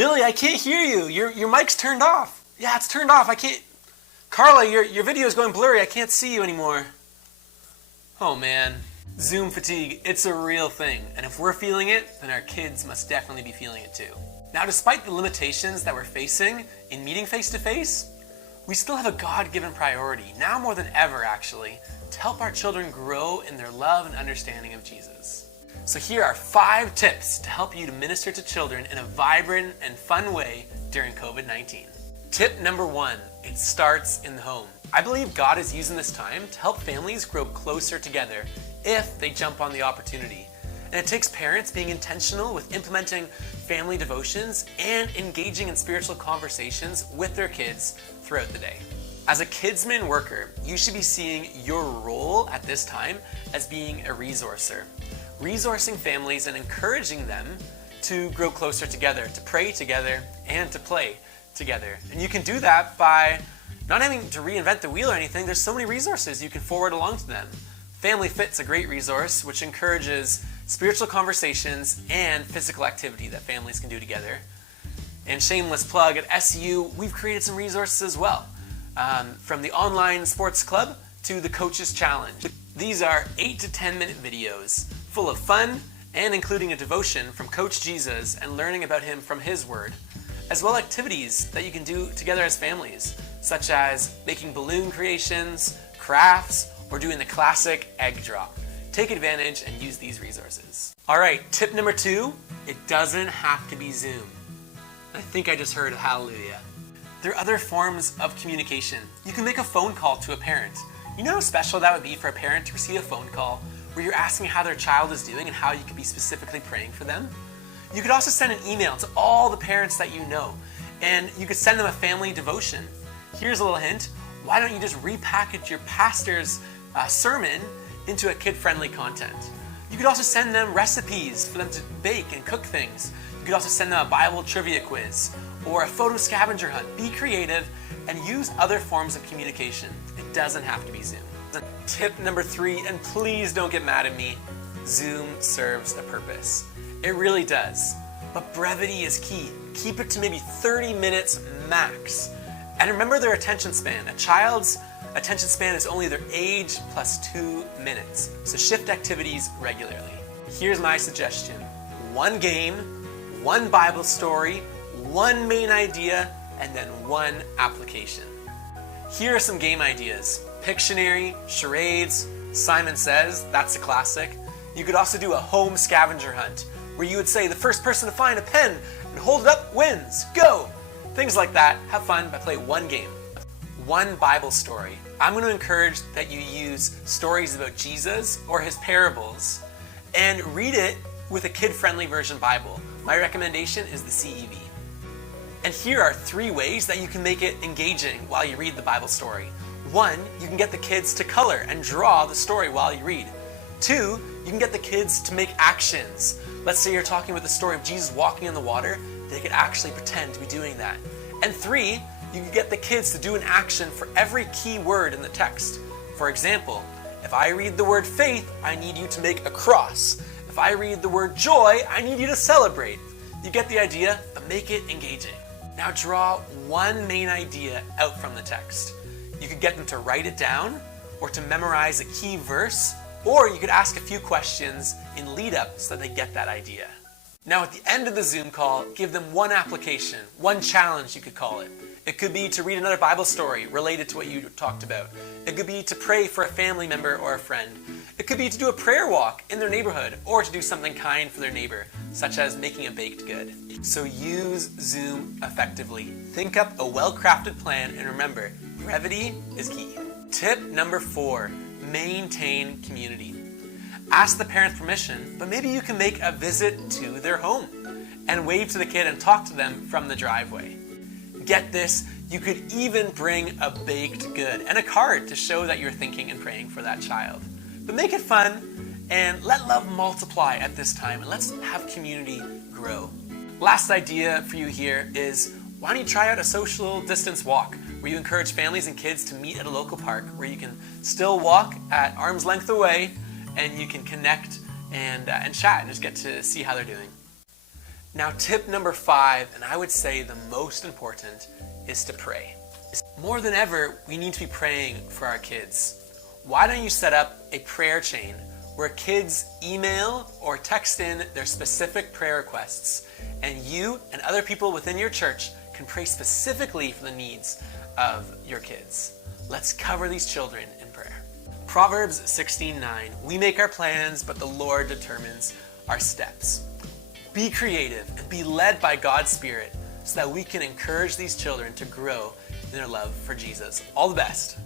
Billy, I can't hear you. Your mic's turned off. Yeah, it's turned off. I can't. Carla, your video is going blurry. I can't see you anymore. Oh man. Zoom fatigue, it's a real thing. And if we're feeling it, then our kids must definitely be feeling it too. Now, despite the limitations that we're facing in meeting face-to-face, we still have a God-given priority, now more than ever actually, to help our children grow in their love and understanding of Jesus. So here are 5 tips to help you to minister to children in a vibrant and fun way during COVID-19. Tip number 1, it starts in the home. I believe God is using this time to help families grow closer together if they jump on the opportunity. And it takes parents being intentional with implementing family devotions and engaging in spiritual conversations with their kids throughout the day. As a kidsman worker, you should be seeing your role at this time as being a resourcer. Resourcing families and encouraging them to grow closer together, to pray together, and to play together. And you can do that by not having to reinvent the wheel or anything. There's so many resources you can forward along to them. Family Fit's a great resource which encourages spiritual conversations and physical activity that families can do together. And shameless plug, at SU, we've created some resources as well. From the online sports club to the Coaches Challenge. These are 8 to 10 minute videos full of fun and including a devotion from Coach Jesus and learning about him from his word, as well as activities that you can do together as families, such as making balloon creations, crafts, or doing the classic egg drop. Take advantage and use these resources. All right, tip number 2, it doesn't have to be Zoom. I think I just heard a hallelujah. There are other forms of communication. You can make a phone call to a parent. You know how special that would be for a parent to receive a phone call where you're asking how their child is doing and how you could be specifically praying for them? You could also send an email to all the parents that you know, and you could send them a family devotion. Here's a little hint. Why don't you just repackage your pastor's sermon into a kid-friendly content? You could also send them recipes for them to bake and cook things. You could also send them a Bible trivia quiz or a photo scavenger hunt. Be creative and use other forms of communication. It doesn't have to be Zoom. Tip number 3, and please don't get mad at me, Zoom serves a purpose. It really does. But brevity is key. Keep it to maybe 30 minutes max. And remember their attention span. A child's attention span is only their age plus 2 minutes. So shift activities regularly. Here's my suggestion. 1 game, 1 Bible story, 1 main idea, and then 1 application. Here are some game ideas. Pictionary, charades, Simon Says, that's a classic. You could also do a home scavenger hunt, where you would say the first person to find a pen and hold it up wins. Go! Things like that. Have fun, but play 1 game. 1 Bible story. I'm going to encourage that you use stories about Jesus or his parables and read it with a kid-friendly version Bible. My recommendation is the CEV. And here are 3 ways that you can make it engaging while you read the Bible story. 1, you can get the kids to color and draw the story while you read. 2, you can get the kids to make actions. Let's say you're talking about the story of Jesus walking in the water, they could actually pretend to be doing that. And 3, you can get the kids to do an action for every key word in the text. For example, if I read the word faith, I need you to make a cross. If I read the word joy, I need you to celebrate. You get the idea, but make it engaging. Now draw 1 main idea out from the text. You could get them to write it down, or to memorize a key verse, or you could ask a few questions in lead up so that they get that idea. Now at the end of the Zoom call, give them 1 application, 1 challenge you could call it. It could be to read another Bible story related to what you talked about. It could be to pray for a family member or a friend. It could be to do a prayer walk in their neighborhood, or to do something kind for their neighbor, such as making a baked good. So use Zoom effectively. Think up a well-crafted plan, and remember, brevity is key. Tip number 4, maintain community. Ask the parents permission, but maybe you can make a visit to their home and wave to the kid and talk to them from the driveway. Get this, you could even bring a baked good and a card to show that you're thinking and praying for that child. But make it fun and let love multiply at this time, and let's have community grow. Last idea for you here is, why don't you try out a social distance walk where you encourage families and kids to meet at a local park where you can still walk at arm's length away and you can connect and chat and just get to see how they're doing. Now, tip number 5, and I would say the most important, is to pray. More than ever, we need to be praying for our kids. Why don't you set up a prayer chain where kids email or text in their specific prayer requests, and you and other people within your church can pray specifically for the needs of your kids. Let's cover these children in prayer. Proverbs 16:9, we make our plans, but the Lord determines our steps. Be creative and be led by God's Spirit so that we can encourage these children to grow in their love for Jesus. All the best.